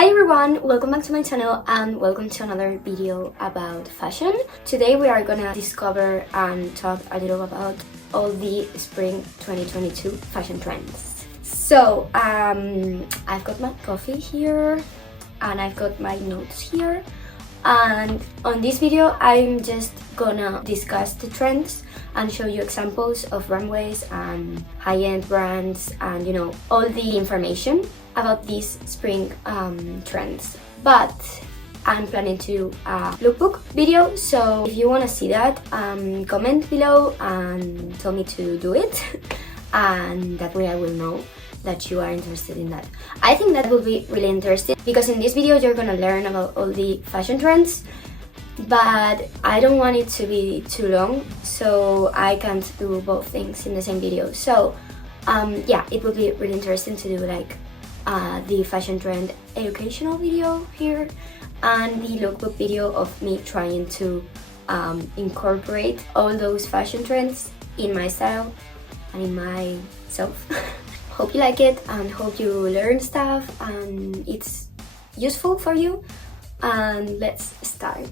Hi everyone, welcome back to my channel and welcome to another video about fashion. Today we are gonna discover and talk a little about all the spring 2022 fashion trends. So I've got my coffee here and I've got my notes here, and on this video I'm just gonna discuss the trends and show you examples of runways and high-end brands and all the information about these spring trends. But I'm planning to do a lookbook video, so if you want to see that, comment below and tell me to do it and that way I will know that you are interested in that. I think that will be really interesting because in this video you're gonna learn about all the fashion trends, but I don't want it to be too long, so I can't do both things in the same video. So yeah, it will be really interesting to do like the fashion trend educational video here and the lookbook video of me trying to incorporate all those fashion trends in my style and in myself. Hope you like it and hope you learn stuff and it's useful for you, and let's start.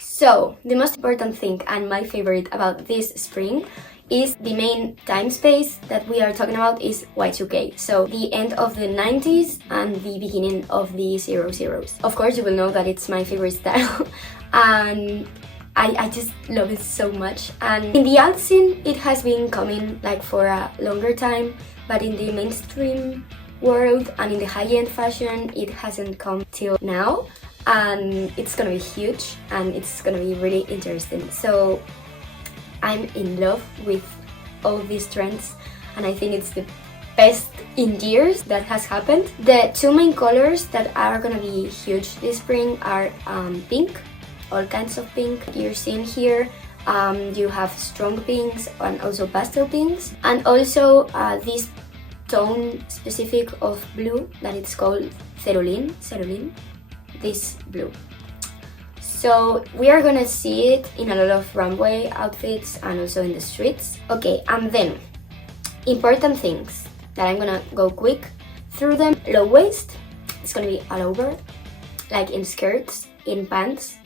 So the most important thing and my favorite about this spring is the main time space that we are talking about is Y2K, so the end of the 90s and the beginning of the 00s. Of course you will know that it's my favorite style and I just love it so much. And in the alt scene it has been coming like for a longer time, but in the mainstream world and in the high-end fashion it hasn't come till now, and it's gonna be huge and it's gonna be really interesting. So I'm in love with all these trends and I think it's the best in years that has happened. The two main colors that are gonna be huge this spring are pink, all kinds of pink you're seeing here. You have strong pinks and also pastel pinks, and also this tone specific of blue that it's called cerulean, this blue. So we are gonna see it in a lot of runway outfits and also in the streets. Okay, and then important things that I'm gonna go quick through them. Low waist, it's gonna be all over, like in skirts, in pants,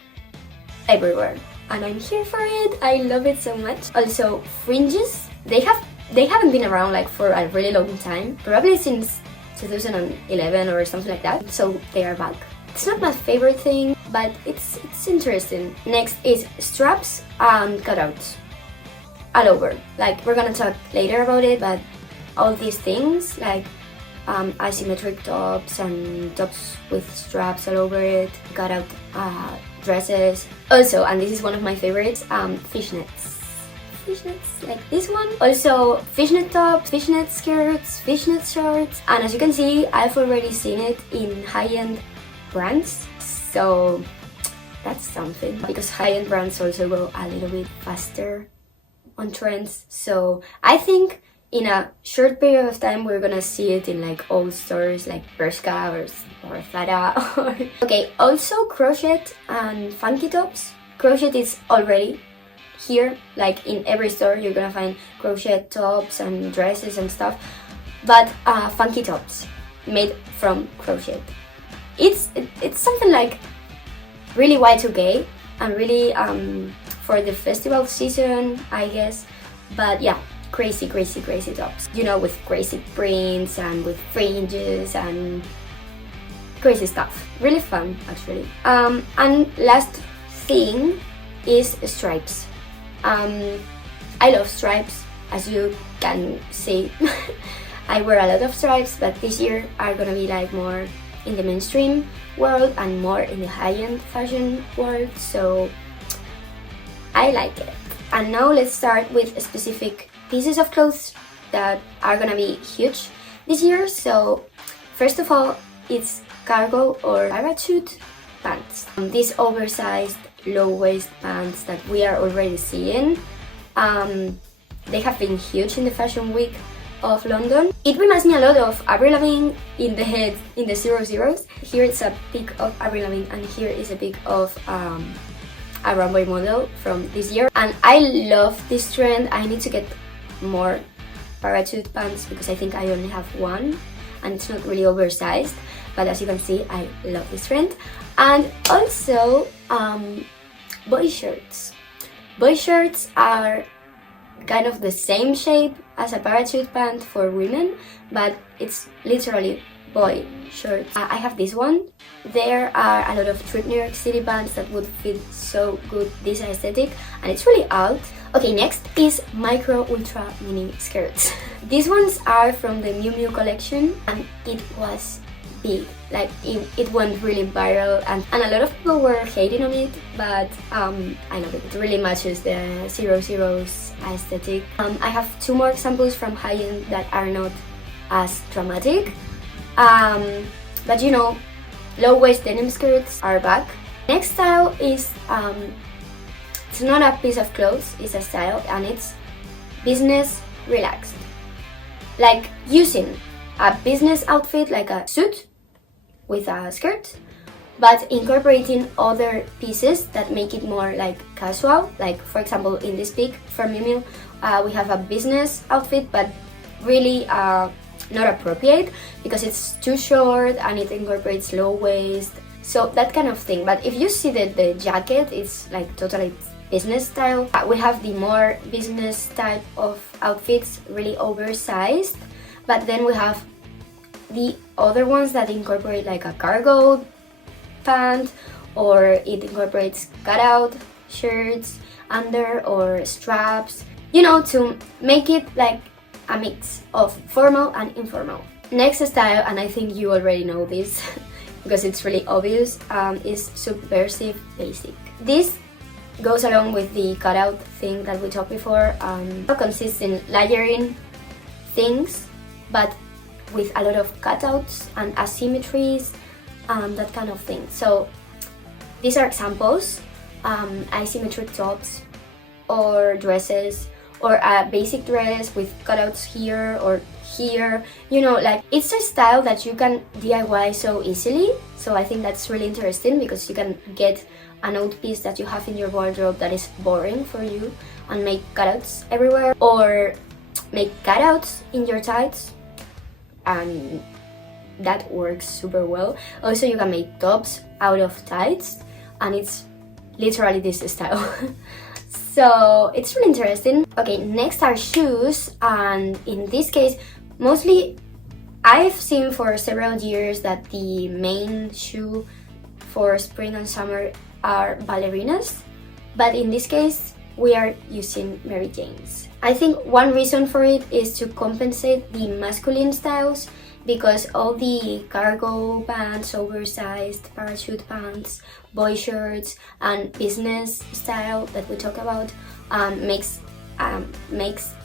everywhere, and I'm here for it. I love it so much. Also fringes, they haven't been around like for a really long time, probably since 2011 or something like that, so they are back. It's not my favorite thing, but it's interesting. Next is straps and cutouts all over. Like we're gonna talk later about it, but all these things like asymmetric tops and tops with straps all over it, cutout dresses. Also, and this is one of my favorites, fishnets like this one. Also fishnet tops, fishnet skirts, fishnet shorts, and as you can see I've already seen it in high-end brands, so that's something because high-end brands also go a little bit faster on trends. So I think in a short period of time we're gonna see it in like old stores like Bershka or Zara. Okay, also crochet and funky tops. Crochet is already here, like in every store you're gonna find crochet tops and dresses and stuff, but funky tops made from crochet. It's something like really Y2K and really for the festival season, I guess. But yeah, crazy tops, with crazy prints and with fringes and crazy stuff. Really fun actually. And last thing is stripes. I love stripes, as you can see. I wear a lot of stripes, but this year are gonna be like more in the mainstream world and more in the high-end fashion world, so I like it. And now let's start with specific pieces of clothes that are gonna be huge this year. So first of all, it's cargo or parachute pants. These oversized low-waist pants that we are already seeing, they have been huge in the fashion week of London. It reminds me a lot of Avril Lavigne in the 00s. Here it's a pic of Avril Lavigne and here is a pic of a runway model from this year, and I love this trend. I need to get more parachute pants because I think I only have one and it's not really oversized, but as you can see, I love this trend. And also boy shirts. Boy shirts are kind of the same shape as a parachute pant for women, but it's literally boy shirts. I have this one. There are a lot of street New York City pants that would fit so good this aesthetic, and it's really out. Okay, next is micro ultra mini skirts. These ones are from the Miu Miu collection, and it was big. Like it went really viral, and a lot of people were hating on it, but I love it. It really matches the 00's aesthetic. I have two more examples from high-end that are not as dramatic, but you know, low-waist denim skirts are back. Next style is it's not a piece of clothes, it's a style, and it's business relaxed. Like using a business outfit like a suit with a skirt, but incorporating other pieces that make it more like casual. Like for example, in this pic from Miu Miu, we have a business outfit, but really not appropriate because it's too short and it incorporates low waist, so that kind of thing. But if you see the jacket, it's like totally business style. We have the more business type of outfits, really oversized, but then we have the other ones that incorporate like a cargo pant, or it incorporates cutout shirts under or straps, you know, to make it like a mix of formal and informal. Next style, and I think you already know this because it's really obvious, is subversive basic. This goes along with the cutout thing that we talked before. It consists in layering things, but with a lot of cutouts and asymmetries, that kind of thing. So these are examples, asymmetric tops or dresses, or a basic dress with cutouts here or here, you know, like it's a style that you can DIY so easily. So I think that's really interesting because you can get an old piece that you have in your wardrobe that is boring for you and make cutouts everywhere, or make cutouts in your tights, and that works super well. Also, you can make tops out of tights, and it's literally this style. So it's really interesting. Okay, next are shoes, and in this case, mostly I've seen for several years that the main shoe for spring and summer are ballerinas, but in this case we are using Mary Janes. I think one reason for it is to compensate the masculine styles, because all the cargo pants, oversized parachute pants, boy shirts, and business style that we talk about makes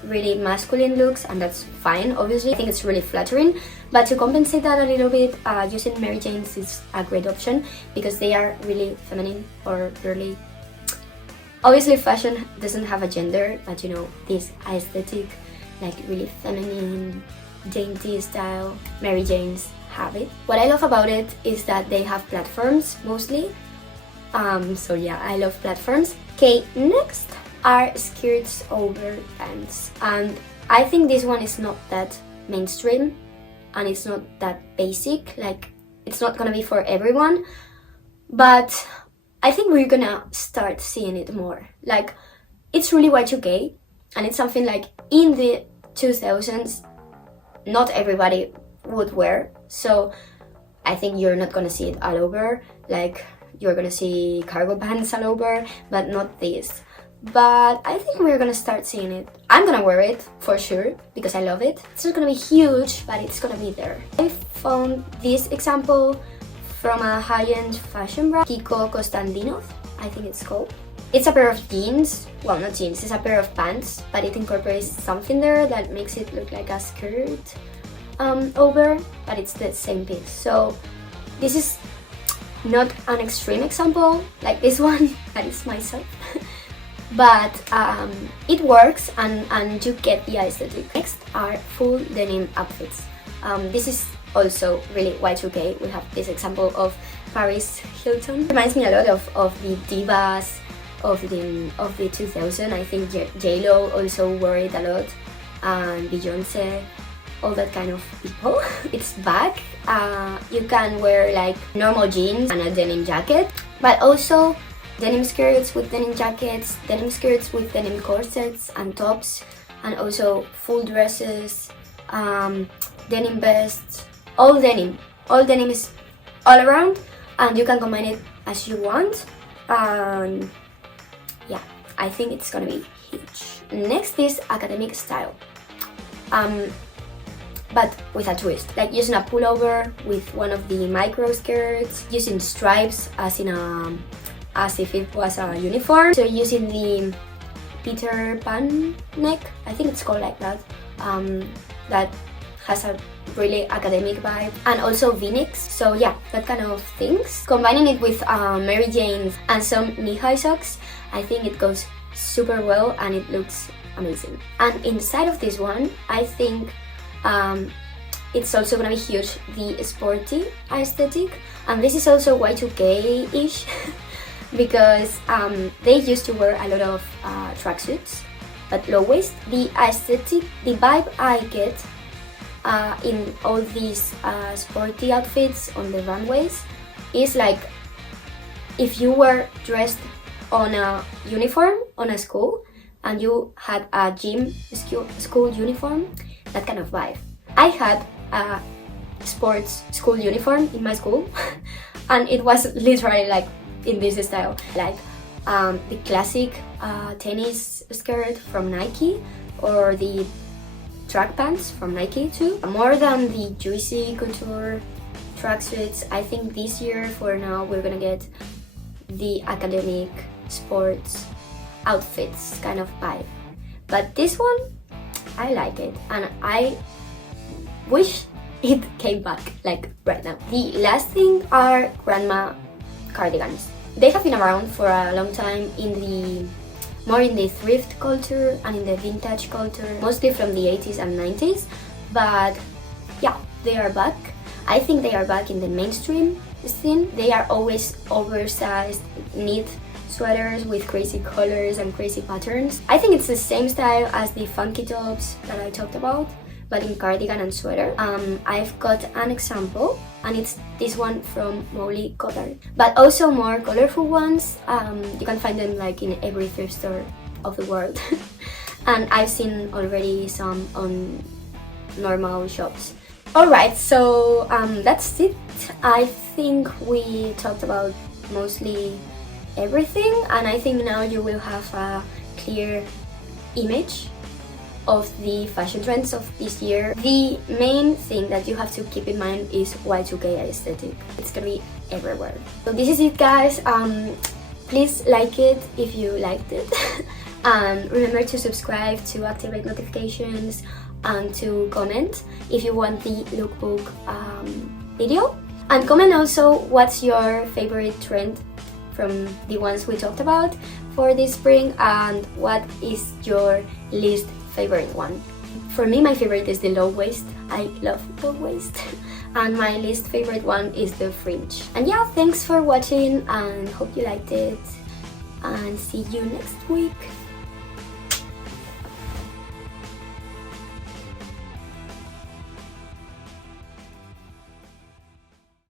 really masculine looks, and that's fine, obviously. I think it's really flattering, but to compensate that a little bit, using Mary Janes is a great option because they are really feminine or girly. Obviously, fashion doesn't have a gender, but you know, this aesthetic, like really feminine, dainty style, Mary Janes have it. What I love about it is that they have platforms mostly. So yeah, I love platforms. Okay, next are skirts over pants, and I think this one is not that mainstream and it's not that basic. Like, it's not gonna be for everyone, but I think we're gonna start seeing it more. Like, it's really Y2K, and it's something like in the 2000s not everybody would wear, so I think you're not gonna see it all over. Like, you're gonna see cargo pants all over, but not this. But I think we're gonna start seeing it. I'm gonna wear it for sure because I love it. It's not gonna be huge, but it's gonna be there. I found this example from a high-end fashion brand, Kiko Konstantinov, I think it's called. It's a pair of jeans, well, not jeans, it's a pair of pants, but it incorporates something there that makes it look like a skirt over, but it's the same piece. So this is not an extreme example like this one, that is myself. But it works, and you get the aesthetic. Next are full denim outfits. This is also really Y2K. We have this example of Paris Hilton. Reminds me a lot of the divas of the 2000. I think J-Lo also wore it a lot, and Beyonce, all that kind of people. It's back, You can wear like normal jeans and a denim jacket, but also denim skirts with denim jackets, denim skirts with denim corsets and tops, and also full dresses, denim vests, all denim. All denim is all around, and you can combine it as you want. Yeah, I think it's gonna be huge. Next is academic style, but with a twist, like using a pullover with one of the micro skirts, using stripes as if it was a uniform. So using the Peter Pan neck, I think it's called like that, that has a really academic vibe, and also V-necks. So yeah, that kind of things. Combining it with Mary Jane's and some knee-high socks, I think it goes super well and it looks amazing. And inside of this one, I think it's also gonna be huge, the sporty aesthetic, and this is also Y2K-ish because they used to wear a lot of tracksuits, but low waist. The aesthetic, the vibe I get in all these sporty outfits on the runways is like if you were dressed on a uniform on a school and you had a gym school uniform, that kind of vibe. I had a sports school uniform in my school and it was literally like in this style, like the classic tennis skirt from Nike or the track pants from Nike too. More than the juicy couture tracksuits, I think this year for now we're gonna get the academic sports outfits kind of vibe. But this one, I like it and I wish it came back like right now. The last thing are grandma cardigans. They have been around for a long time more in the thrift culture and in the vintage culture, mostly from the 80s and 90s, but yeah, they are back. I think they are back in the mainstream scene. They are always oversized knit sweaters with crazy colors and crazy patterns. I think it's the same style as the funky tops that I talked about, but in cardigan and sweater. I've got an example and it's this one from Molly Goddard, but also more colorful ones. You can find them like in every thrift store of the world and I've seen already some on normal shops. Alright, so that's it. I think we talked about mostly everything and I think now you will have a clear image of the fashion trends of this year. The main thing that you have to keep in mind is Y2K aesthetic. It's gonna be everywhere. So this is it, guys. Please like it if you liked it and remember to subscribe, to activate notifications and to comment if you want the lookbook video, and comment also what's your favorite trend from the ones we talked about for this spring and what is your least favorite one. For me, my favorite is the low waist. I love low waist and my least favorite one is the fringe. And yeah, thanks for watching and hope you liked it and see you next week.